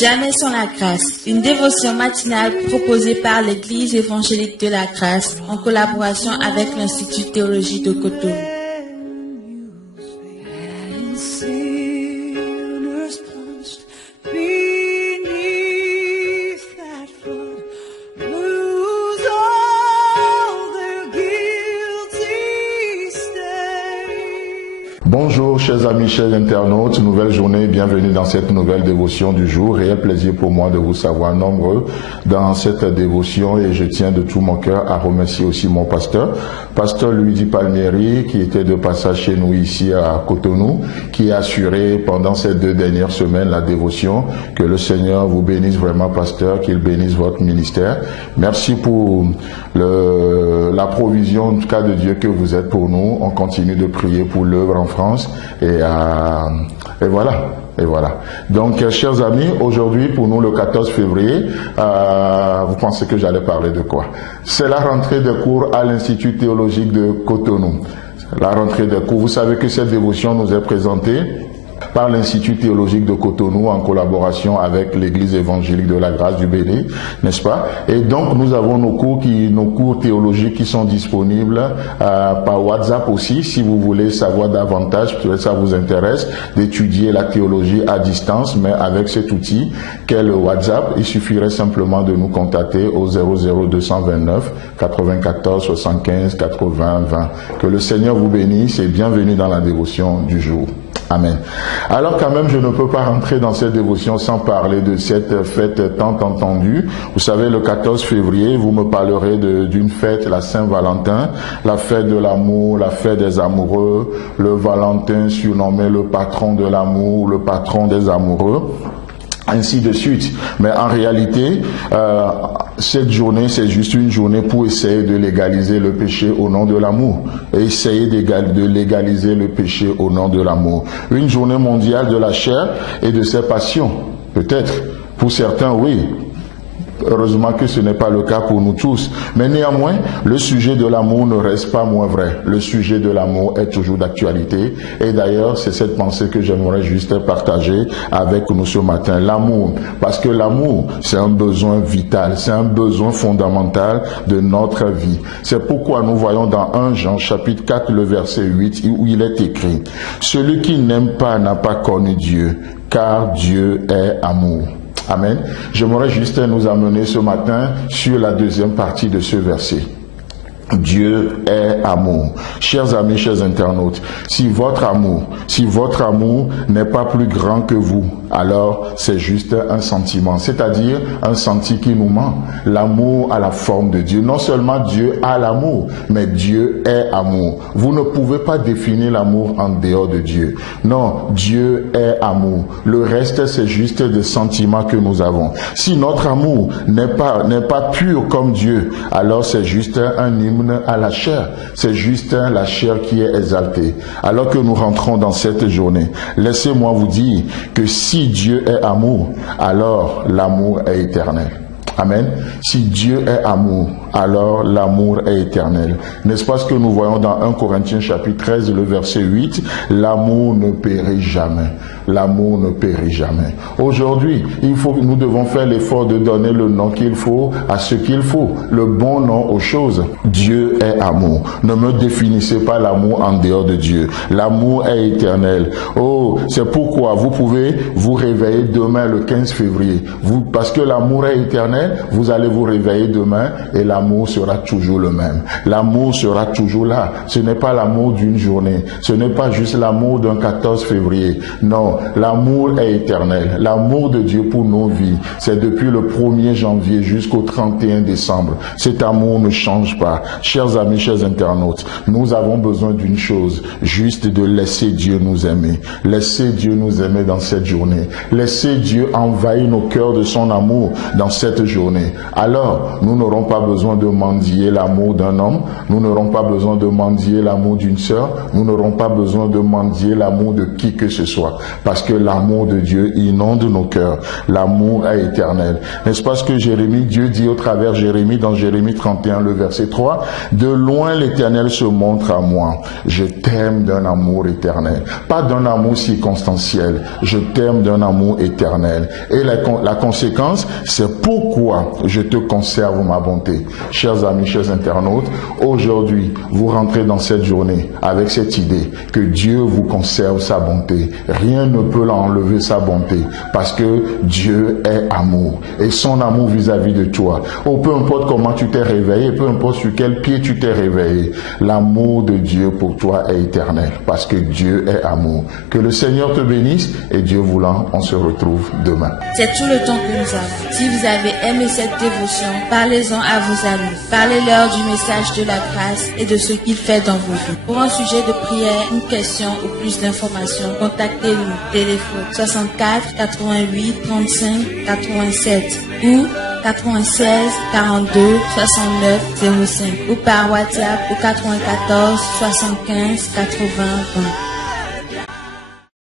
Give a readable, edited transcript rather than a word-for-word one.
Jamais sans la grâce, une dévotion matinale proposée par l'Église évangélique de la grâce en collaboration avec l'Institut théologique de Cotonou. Bonjour chers amis, chers internautes, nouvelle journée, bienvenue dans cette nouvelle dévotion du jour. Réel plaisir pour moi de vous savoir nombreux dans cette dévotion et je tiens de tout mon cœur à remercier aussi mon pasteur Luigi Palmieri qui était de passage chez nous ici à Cotonou, qui a assuré pendant ces 2 dernières semaines la dévotion. Que le Seigneur vous bénisse vraiment pasteur, qu'il bénisse votre ministère. Merci pour la provision en tout cas de Dieu que vous êtes pour nous. On continue de prier pour l'œuvre en France et voilà. Donc, chers amis, aujourd'hui, pour nous, le 14 février, vous pensez que j'allais parler de quoi? C'est la rentrée de cours à l'Institut théologique de Cotonou. La rentrée de cours. Vous savez que cette dévotion nous est présentée par l'Institut théologique de Cotonou en collaboration avec l'Église évangélique de la grâce du Bénin, n'est-ce pas? Et donc nous avons nos cours théologiques qui sont disponibles par WhatsApp aussi, si vous voulez savoir davantage, peut-être ça vous intéresse d'étudier la théologie à distance, mais avec cet outil qu'est le WhatsApp, il suffirait simplement de nous contacter au 00229 94 75 80 20. Que le Seigneur vous bénisse et bienvenue dans la dévotion du jour. Amen. Alors quand même, je ne peux pas rentrer dans cette dévotion sans parler de cette fête tant entendue. Vous savez, le 14 février, vous me parlerez d'une fête, la Saint-Valentin, la fête de l'amour, la fête des amoureux, le Valentin surnommé le patron de l'amour, le patron des amoureux, ainsi de suite. Mais en réalité, cette journée, c'est juste une journée pour essayer de légaliser le péché au nom de l'amour. Et essayer de légaliser le péché au nom de l'amour. Une journée mondiale de la chair et de ses passions. Peut-être. Pour certains, oui. Heureusement que ce n'est pas le cas pour nous tous. Mais néanmoins, le sujet de l'amour ne reste pas moins vrai. Le sujet de l'amour est toujours d'actualité. Et d'ailleurs, c'est cette pensée que j'aimerais juste partager avec nous ce matin. L'amour. Parce que l'amour, c'est un besoin vital. C'est un besoin fondamental de notre vie. C'est pourquoi nous voyons dans 1 Jean chapitre 4, le verset 8, où il est écrit: « Celui qui n'aime pas n'a pas connu Dieu, car Dieu est amour. » Amen. J'aimerais juste nous amener ce matin sur la deuxième partie de ce verset. Dieu est amour. Chers amis, chers internautes, si votre amour n'est pas plus grand que vous, alors c'est juste un sentiment, c'est-à-dire un sentiment. L'amour a la forme de Dieu. Non seulement Dieu a l'amour, mais Dieu est amour. Vous ne pouvez pas définir l'amour en dehors de Dieu. Non, Dieu est amour. Le reste, c'est juste des sentiments que nous avons. Si notre amour n'est pas pur comme Dieu, alors c'est juste un hymne à la chair. C'est juste la chair qui est exaltée. Alors que nous rentrons dans cette journée, laissez-moi vous dire que si Dieu est amour, alors l'amour est éternel. Amen. Si Dieu est amour, alors l'amour est éternel. N'est-ce pas ce que nous voyons dans 1 Corinthiens chapitre 13, le verset 8? L'amour ne périt jamais. L'amour ne périt jamais. Aujourd'hui, nous devons faire l'effort de donner le nom qu'il faut à ce qu'il faut, le bon nom aux choses. Dieu est amour. Ne me définissez pas l'amour en dehors de Dieu. L'amour est éternel. Oh, c'est pourquoi vous pouvez vous réveiller demain le 15 février. Parce que l'amour est éternel, vous allez vous réveiller demain et l'amour sera toujours le même. L'amour sera toujours là. Ce n'est pas l'amour d'une journée. Ce n'est pas juste l'amour d'un 14 février. Non, l'amour est éternel. L'amour de Dieu pour nos vies, c'est depuis le 1er janvier jusqu'au 31 décembre. Cet amour ne change pas. Chers amis, chers internautes, nous avons besoin d'une chose, juste de laisser Dieu nous aimer. Laissez Dieu nous aimer dans cette journée. Laissez Dieu envahir nos cœurs de son amour dans cette journée, alors nous n'aurons pas besoin de mendier l'amour d'un homme, nous n'aurons pas besoin de mendier l'amour d'une sœur, nous n'aurons pas besoin de mendier l'amour de qui que ce soit, parce que l'amour de Dieu inonde nos cœurs. L'amour est éternel. N'est-ce pas ce que Dieu dit au travers Jérémie, dans Jérémie 31, le verset 3, « De loin l'Éternel se montre à moi, je t'aime d'un amour éternel. » Pas d'un amour circonstanciel, je t'aime d'un amour éternel. Et la conséquence, c'est pourquoi je te conserve ma bonté. Chers amis, chers internautes, aujourd'hui, vous rentrez dans cette journée avec cette idée que Dieu vous conserve sa bonté. Rien ne peut l'enlever sa bonté, parce que Dieu est amour. Et son amour vis-à-vis de toi. Oh, peu importe comment tu t'es réveillé, peu importe sur quel pied tu t'es réveillé, l'amour de Dieu pour toi est éternel, parce que Dieu est amour. Que le Seigneur te bénisse, et Dieu voulant, on se retrouve demain. C'est tout le temps que nous avons. Si vous avez aimé cette dévotion, parlez-en à vos amis. Parlez-leur du message de la grâce et de ce qu'il fait dans vos vies. Pour un sujet de prière, une question ou plus d'informations, contactez-nous. Téléphone 64 88 35 87 ou 96 42 69 05 ou par WhatsApp au 94 75 80 20.